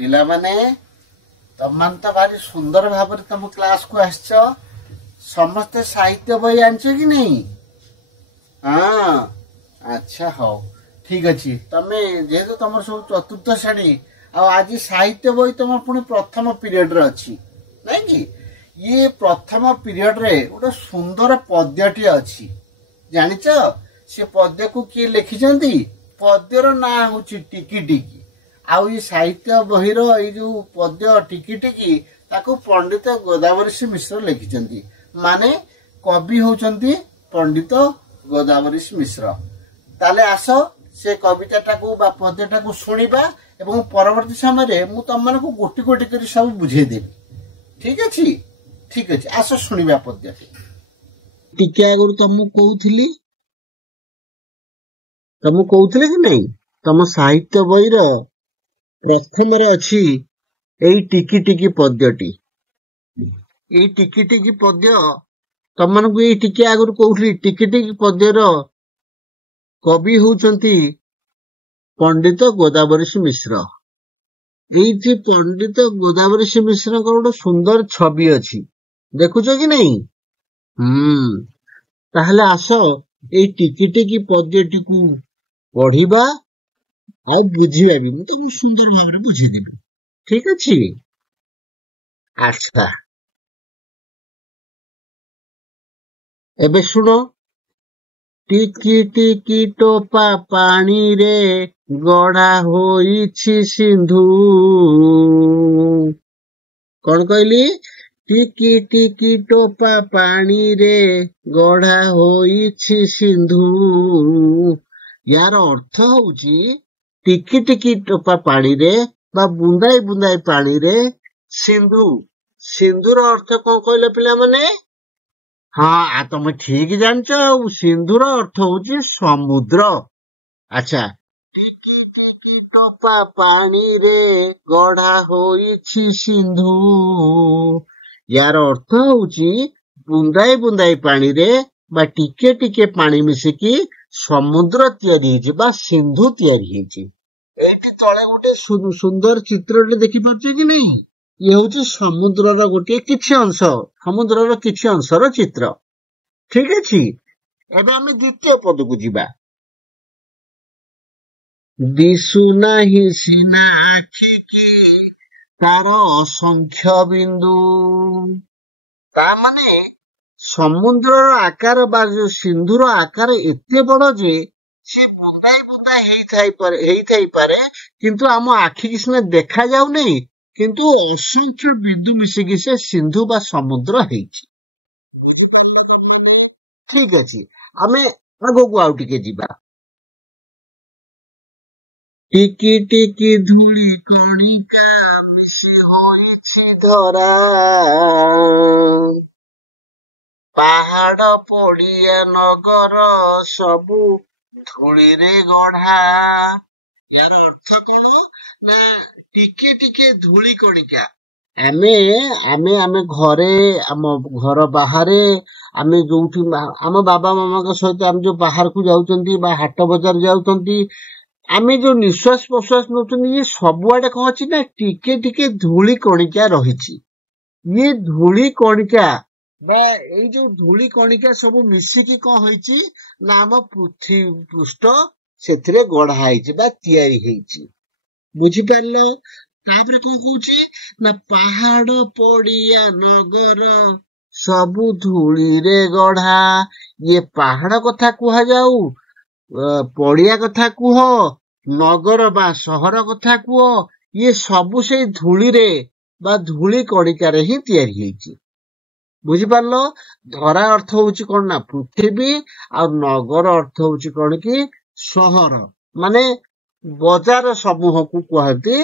पिला माने तमान तो भारी सुंदर भाव तुम क्लास को आस समस्ते साहित्य बही आनछ कि नहीं? हाँ अच्छा हो ठीक अच्छे तमे जेहेतु तुम सब चतुर्थ श्रेणी आज साहित्य बही तुम पुणी प्रथम पीरियड रे अच्छी नहीं कि ये प्रथम पीरियड रे गोटे सुंदर पद्यटी अच्छी जानिच से पद्य को किए लिखिं पद्यर ना हूँ टिकी टिकी आउ ये साहित्य बही जो पद्य टिकी टिकी ताको पंडित गोदावरी मिश्र लिखिं माने कवि होउचंती पंडित गोदावरी मिश्र। ताले आस से कविताटा को बा पद्यटा को सुनिबा एवं परवर्ती समय मु तुम मन को गोटी गोटी कर सब बुझेदेवी ठीक अच्छे आस शुणा पद्य टिके आगुरी तुमको कहूली कि नहीं तुम साहित्य बही प्रथम अच्छी यही टिकी टिकी पद्यटी ये टिकी टिकी पद्य तुम मन को टिके आगुरी कहूली टिकी टिकी पद्यर कवि होउचंती पंडित गोदावरी मिश्र। ये पंडित गोदावरी मिश्र गोटे सुंदर छवि अच्छी देखुच कि नहीं? ताहले आस ये टिकी टिकी पद्यटी को पढ़िबा आ बुझिबा भी मु तुमको सुंदर भाव में बुझेदेवी ठीक अच्छे। अच्छा एबे सुनो टिकी टिकी टोपा पानी रे गढ़ा होइछि सिंधु कौन कहली टिकी टिकी टोपा पानी रे गढ़ा होइछि सिंधु यार अर्थ होउछि टिकी टिकी टोपा पानी रे बा बुंदाई बुंदाई पानी रे सिंधु सिंधुर अर्थ कौन कहले पिला माने? हाँ तुम ठीक जानच सिंधुर अर्थ होउछि समुद्र। अच्छा टिकी टिकी टोपा पानी रे गढ़ा होइछि सिंधु यार अर्थ होउछि बुंदाई बुंदाई पानी रे बा टिके टिके पानी मिसिकी समुद्र तैयारी होइछि बा सिंधु तैयारी होइछि। एठी तळे गोटे सुंदर चित्रटे देखि पाछे कि नहीं? ये होउछि समुद्रर गोटे किछि अंश समुद्रर किछि अंशर चित्र ठीक अछि। एबे हम द्वितीय पद को जिबा दिसु नाही सिना आखि की तार असंख्य बिंदु ता माने समुद्रर आकार बा जो सिंधुर आकार एते बड़ जे से बुंदाई बुंदाई हेई थाई पारे किंतु आम आखि की सिना देखा जाउ नहीं किंतु असंख्य बिंदु मिसिकी से सिंधु बा समुद्र हेइछि ठीक अछि। आमे आगो को आउ टिके जिबा टिकी टिकी धूली कणिका मिसी होइछि धरा पहाड़ पड़िया नगर सबु धूली रे गढ़ा यार अर्थ कौन ना टिके टिके धूली कणिका आमे आमे आमे घरे आम घर बाहर आमे जोठी आम बाबा मामा के सहित आम जो बाहर को जाउचंती बा हाट बाजार जाउचंती आमे जो निश्वास प्रश्वास नउचंती ये सबुआडे कौन अछि ना टिके टिके धूली कणिका रहिछि। ये धूली कणिका बा ए जो धूली कणिका सब मिसिकी कौन होइछि ना आम पृथ्वी पृष्ठ सेथिरे गढ़ा होइछि बा तैयारी होइछि बुझी पारलो। तापरे कौन कहूछि ना पहाड़ पड़िया नगर सबु धूली रे गढ़ा ये पहाड़ कथा कुहा जाऊ पड़िया कथा कुह नगर बा सहर कथा कुह ये सबु से धूली रे बा धूली कणिका रे ही तैयारी होइछि बुझी पारलो। धरा अर्थ होउछि कोन ना पृथ्वी और नगर अर्थ होउछि कोन कि सहर माने बजार समूह को कहते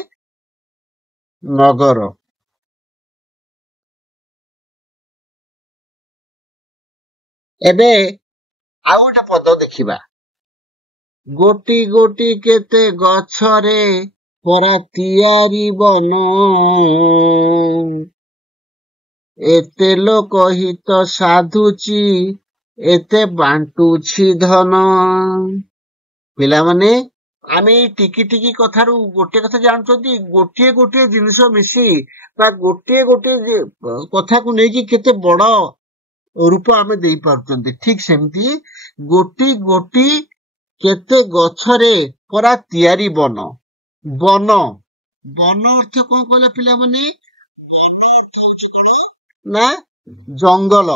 नगर। एबे आउ गोटे पद देखिबा गोटी गोटी केते गछरे परा तियारी बन एते लोक हित साधुची एते बांटुछि धन पिला माने ଆମେ ଏଇ ଟିକି ଟିକି କଥାରୁ ଗୋଟେ କଥା ଜାଣୁଛନ୍ତି, ଗୋଟିଏ ଗୋଟିଏ ଜିନିଷ ମିଶି ବା ଗୋଟିଏ ଗୋଟିଏ କଥାକୁ ନେଇକି କେତେ ବଡ ରୂପ ଆମେ ଦେଇପାରୁଛନ୍ତି। ଠିକ ସେମିତି ଗୋଟି ଗୋଟି କେତେ ଗଛରେ ପରା ତିଆରି ବନ। ବନ ବନ ଅର୍ଥ କଣ କହିଲେ ପିଲାମାନେ? ନା ଜଙ୍ଗଲ।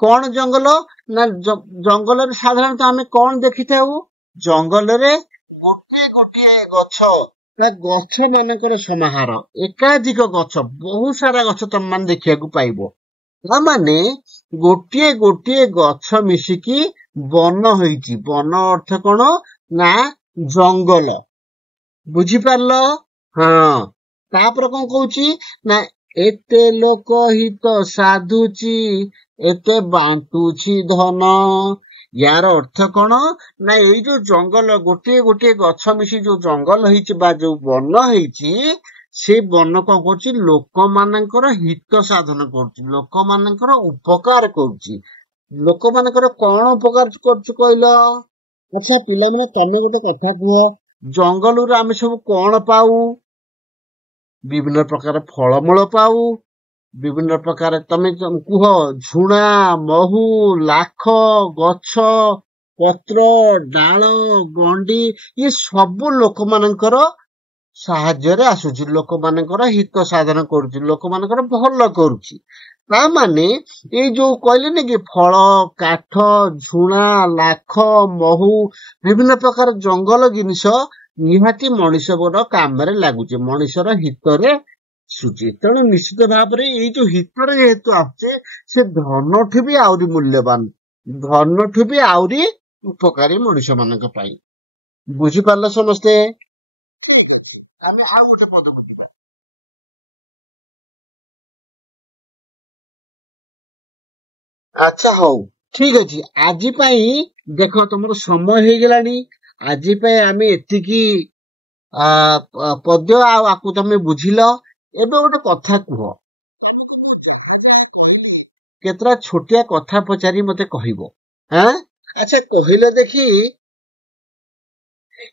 କଣ ଜଙ୍ଗଲ? ନା ଜଙ୍ଗଲରେ ସାଧାରଣତଃ ଆମେ କଣ ଦେଖିଥାଉ? ଜଙ୍ଗଲରେ ଗୋଟିଏ ଗୋଟିଏ ଗଛ ବା ଗଛ ମାନଙ୍କର ସମାହାର, ଏକାଧିକ ଗଛ, ବହୁତ ସାରା ଗଛ ତମ ମାନେ ଦେଖିବାକୁ ପାଇବ। ମାନେ ଗୋଟିଏ ଗୋଟିଏ ଗଛ ମିଶିକି ବନ ହେଇଛି। ବନ ଅର୍ଥ କଣ? ନା ଜଙ୍ଗଲ। ବୁଝିପାରିଲ? ହଁ। ତାପରେ କଣ କହୁଛି? ନା ଏତେ ଲୋକ ହିତ ସାଧୁଛି, ଏତେ ବାଣ୍ଟୁଛି ଧନ। ୟାର ଅର୍ଥ କଣ? ନା ଏଇ ଯୋଉ ଜଙ୍ଗଲ, ଗୋଟିଏ ଗୋଟିଏ ଗଛ ମିଶି ଯୋଉ ଜଙ୍ଗଲ ହେଇଛି ବା ଯୋଉ ବନ ହେଇଛି, ସେ ବନ କଣ କରୁଛି? ଲୋକମାନଙ୍କର ହିତ ସାଧନ କରୁଛି, ଲୋକମାନଙ୍କର ଉପକାର କରୁଛି। ଲୋକମାନଙ୍କର କଣ ଉପକାର କରୁଛି କହିଲ? ଆଚ୍ଛା ପିଲାମାନେ, ତମେ ଗୋଟେ କଥା କୁହ, ଜଙ୍ଗଲରୁ ଆମେ ସବୁ କଣ ପାଉ? ବିଭିନ୍ନ ପ୍ରକାର ଫଳମୂଳ ପାଉ, ବିଭିନ୍ନ ପ୍ରକାର, ତମେ କୁହ, ଝୁଣା, ମହୁ, ଲାଖ, ଗଛ ପତ୍ର, ଡାଳ, ଗଣ୍ଡି, ଇଏ ସବୁ ଲୋକମାନଙ୍କର ସାହାଯ୍ୟରେ ଆସୁଛି, ଲୋକମାନଙ୍କର ହିତ ସାଧନ କରୁଛି, ଲୋକମାନଙ୍କର ଭଲ କରୁଛି। ତା ମାନେ ଏଇ ଯୋଉ କହିଲେନି କି ଫଳ, କାଠ, ଝୁଣା, ଲାଖ, ମହୁ, ବିଭିନ୍ନ ପ୍ରକାର ଜଙ୍ଗଲ ଜିନିଷ ନିହାତି ମଣିଷର କାମରେ ଲାଗୁଛି, ମଣିଷର ହିତରେ ଆସୁଛି। ତେଣୁ ନିଶ୍ଚିତ ଭାବରେ ଏଇ ଯୋଉ ହିତରେ ଯେହେତୁ ଆସୁଛେ, ସେ ଧନଠୁ ବି ଆହୁରି ମୂଲ୍ୟବାନ, ଧନଠୁ ବି ଆହୁରି ଉପକାରୀ ମଣିଷ ମାନଙ୍କ ପାଇଁ। ବୁଝିପାରିଲ ସମସ୍ତେ? ଆମେ ଆଉ ଗୋଟେ ପଦ ବୁଝିବା। ଆଚ୍ଛା ହଉ, ଠିକ ଅଛି। ଆଜି ପାଇଁ ଦେଖ ତମର ସମୟ ହେଇଗଲାଣି। ଆଜି ପାଇଁ ଆମେ ଏତିକି ପଦ୍ୟ ଆଉ ଆକୁ ତମେ ବୁଝିଲ। ଏବେ ଗୋଟେ କଥା କୁହ, କେତେଟା ଛୋଟିଆ କଥା ପଚାରି ମତେ କହିବ। ଆଚ୍ଛା କହିଲେ ଦେଖି,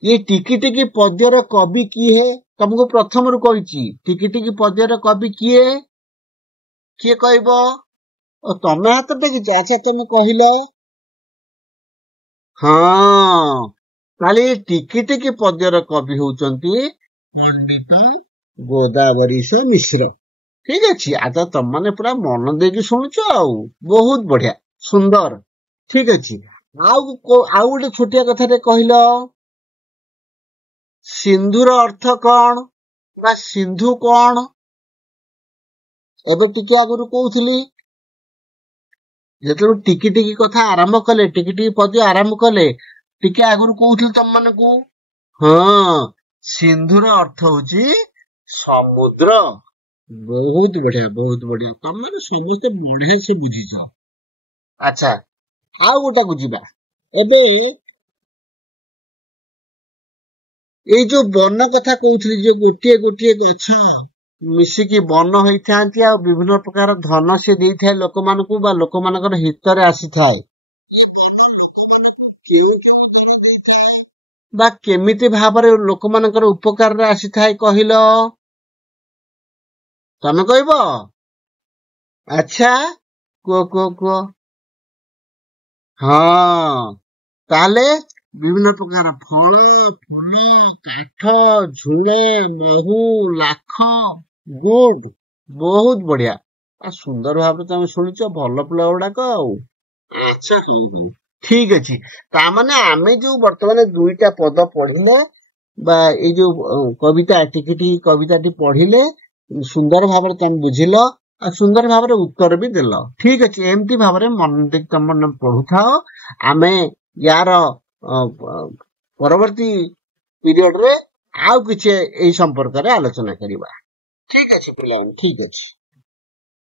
ये ଟିକି ଟିକି ପଦ୍ୟର କବି କିଏ? ତମକୁ ପ୍ରଥମରୁ କହିଛି, ଟିକି ଟିକି ପଦ୍ୟର କବି କିଏ? କିଏ କହିବ? ଓ ତମେ ହାତ ଟେକିଛ। ଆଚ୍ଛା ତମେ କହିଲ। ହଁ, ତାହେଲେ ଟିକି ଟିକି ପଦ୍ୟର କବି ହଉଛନ୍ତି ପଣ୍ଡିତ ଗୋଦାବରୀଶ ମିଶ୍ର। ଠିକ ଅଛି। ଆଚ୍ଛା ତମମାନେ ପୁରା ମନ ଦେଇକି ଶୁଣୁଛ, ଆଉ ବହୁତ ବଢିଆ, ସୁନ୍ଦର। ଠିକ ଅଛି। ଆଉ ଗୋଟେ ଛୋଟିଆ କଥାଟେ କହିଲ, ସିନ୍ଧୁର ଅର୍ଥ କଣ? ବା ସିନ୍ଧୁ କଣ? ଏବେ ଟିକେ ଆଗରୁ କହୁଥିଲି, ଯେତେବେଳେ ଟିକି ଟିକି କଥା ଆରମ୍ଭ କଲେ, ଟିକି ଟିକି ପଦ୍ୟ ଆରମ୍ଭ କଲେ, ଟିକେ ଆଗରୁ କହୁଥିଲି ତମ ମାନଙ୍କୁ। ହଁ, ସିନ୍ଧୁର ଅର୍ଥ ହଉଛି ସମୁଦ୍ର। ବହୁତ ବଢିଆ, ବହୁତ ବଢିଆ। ତମେ ସମସ୍ତେ ବଢିଆ ସେ ବୁଝିଛ। ଆଚ୍ଛା, ଆଉ ଗୋଟାକୁ ଯିବା। ଏବେ ଏଇ ଯୋଉ ବନ କଥା କହୁଥିଲି, ଯେ ଗୋଟିଏ ଗୋଟିଏ ଗଛ ମିଶିକି ବନ ହେଇଥାନ୍ତି, ଆଉ ବିଭିନ୍ନ ପ୍ରକାର ଧନ ସେ ଦେଇଥାଏ ଲୋକମାନଙ୍କୁ, ବା ଲୋକମାନଙ୍କର ହିତରେ ଆସିଥାଏ। ବା କେମିତି ଭାବରେ ଲୋକମାନଙ୍କର ଉପକାରରେ ଆସିଥାଏ କହିଲ? ତମେ କହିବ? ଆଚ୍ଛା କୁହ କୁହ କୁହ। ହଁ, ତାହେଲେ ବିଭିନ୍ନ ପ୍ରକାର ଫଳ, କାଠ, ଝୁଣା, ମହୁ, ଲାଖ, ଗୁଡ। ବହୁତ ବଢିଆ, ସୁନ୍ଦର ଭାବରେ ତମେ ଶୁଣିଛ, ଭଲ ପିଲା ଗୁଡାକ। ଆଉ ଆଚ୍ଛା ଠିକ ଅଛି। ତାମାନେ ଆମେ ଯୋଉ ବର୍ତ୍ତମାନ ଦୁଇଟା ପଦ ପଢିଲେ, ବା ଏଇ ଯୋଉ କବିତା, ଟିକି ଟିକି କବିତାଟି ପଢିଲେ, ସୁନ୍ଦର ଭାବରେ ତମେ ବୁଝିଲ, ଆଉ ସୁନ୍ଦର ଭାବରେ ଉତ୍ତର ବି ଦେଲ। ଠିକ ଅଛି। ଏମିତି ଭାବରେ ମନ ଦେଇକି ତମେ ପଢୁଥାଅ। ଆମେ ୟାର ପରବର୍ତ୍ତୀ ପିରିୟଡରେ ଆଉ କିଛି ଏଇ ସମ୍ପର୍କରେ ଆଲୋଚନା କରିବା। ଠିକ ଅଛି ପିଲାମାନେ, ଠିକ ଅଛି।